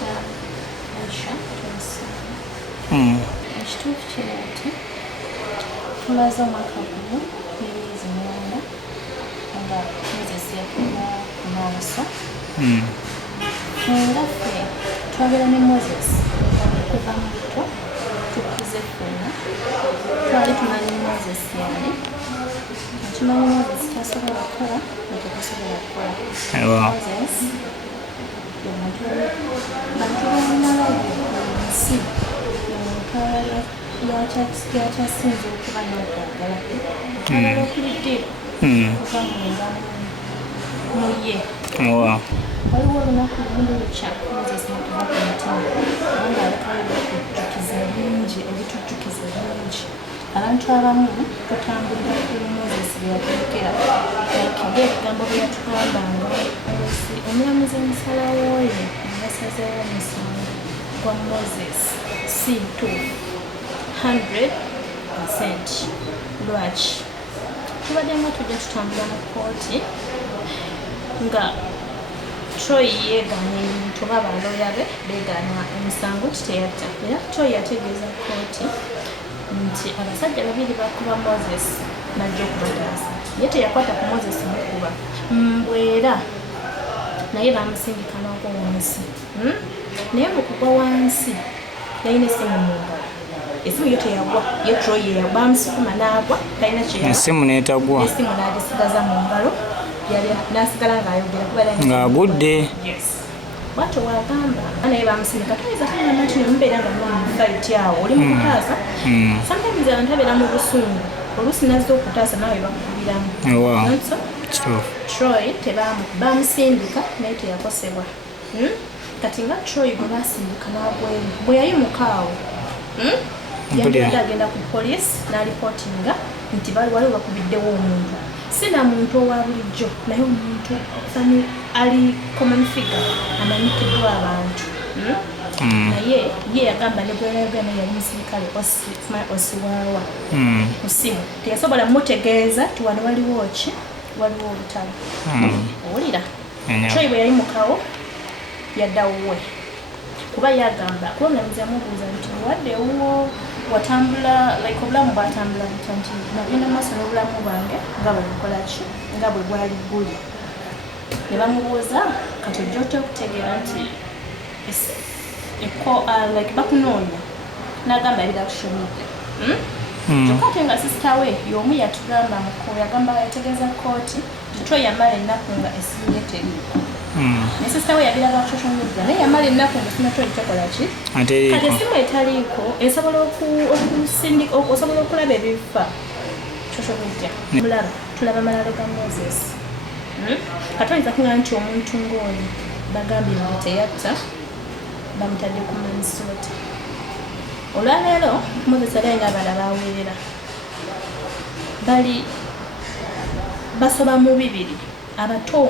bayita Aisha Twamusanga. Ekituufu kiri nti tulaze omwaka guno n'emyezi 9 nga Moses yakola ku maaso. Nga ffe twagera ne Moses okuva mu buto tukuze ffenna twali tumanyi Moses yali tumanyi Moses tasobola kukola netutasobola kukola. Moses bantu balina nsi yakyasinza okuba n'okwagala twagala okulidde okuva mu ngalo mu ye. Waliwo olunaku lundi lukya Moses natuva ku mutima kubanga alekayo ebikujjukiza bingi ebitujjukiza bingi. Abantu abamu tutambulira kuli Moses byeyatulekera ge ebigambo bye yatugambanga omulamuzi omusalawo oyo yasazeewo omusango gwa Moses si ntuufu 100%. Lwaki? Tubadde nga tujja tutambula mu kooti nga Troy yeegaana ebintu oba abaloya be beegaana emisango teyatta. Era Troy yategeeza kooti nti abasajja babiri bakuba Moses najja okubataasa. Ye teyakwata ku Moses mukuba mbwera naye bamusindika n'okwowansi. Naye mu kugwa wansi yalina essimu mu ngalo. Essimu yo teyagwa, ye Troy yeyagwa bamusukuma n'agwa talina kyeyagwa. Essimu n'etagwa. Essimu n'agisigaza mu ngalo n'asigala ng'ayogera kuba ng'agudde. Bwatyo bw'agamba naye bamusindika tuyinza kugamba nti nemubeera nga muli mu fayiti awo oli mu kutaasa. Sometimes abantu babeera mu busungu oluusi nazze okutaasa nawe bakukubiramu. Troy bamusindika naye teyakosebwa. Kati nga Troy gwe basindika n'agweyo bwe yayimuka awo yagenda agenda ku poliisi n'alipootinga nti waliwo bakubiddewo omuntu. Si na muntu owa bulijjo naye omuntu ali common figure amanyikiddwa abantu. Naye ye yagamba ne gweyayogera yali musirikale osiwaawa ku ssimu teyasobola mutegeeza ti wano waliwo ki waliwo olutalo. Owulira Troy bwe yayimukawo yaddawo we kuba yagamba kuba omulamuzi yamubuuza nti waddewo watambula obulamu bwatambula buta nti nagenda maaso n'obulamu bwange nga bwe bukola ki nga bwe bwali buli. Ne bamubuuza kati ojja otya okutegeera nti bakunoonya n'agamba ebira kushomidde. Kyokka ate nga sisita we y'omu yatugamba yagamba yategeeza kooti Troy yamala ennaku nga essimu ye teriiko. Ne sisita we yabiraga ku social media naye yamala ennaku nga essimu Troy tekola ki kati essimu etaliiko esobola osobola okulaba ebifa social media. Mulaba tulaba malalo ga Moses. Kati oyinza kuŋŋamba nti omuntu ng'oyo bagambye nga teyatta bamutadde ku manslaughter. Olwaleero Moses ali alina abaana baaweerera bali basoba mu 2 abato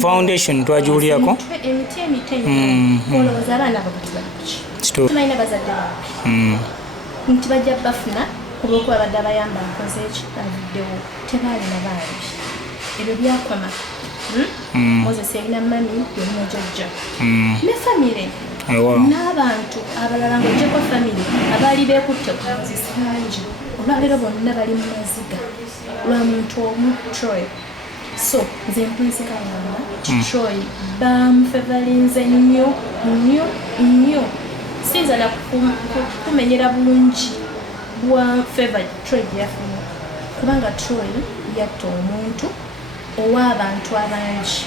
foundation twagiwulyako emiti emitenyo olowooza abaana abo kati baliki tumalina bazadde baabi nti bajja bafuna olw'okuba badde abayamba nkoze eki avuddewo tebaalina bangi ebyo byakoma. Moses yalina mami yalina jjajja ne famire n'abantu abalala ng'ojjako famire abaali beekutte ku Moses bangi. Olwaleero bonna bali mu maziga lwa muntu omu Troy. So nze mpunzika ngamba Troy bamufevalinze nnyo nnyo nnyo. Sinza na kumenyera bulungi bwa feva Troy gyafuna kubanga Troy yatta omuntu ow'abantu abangi.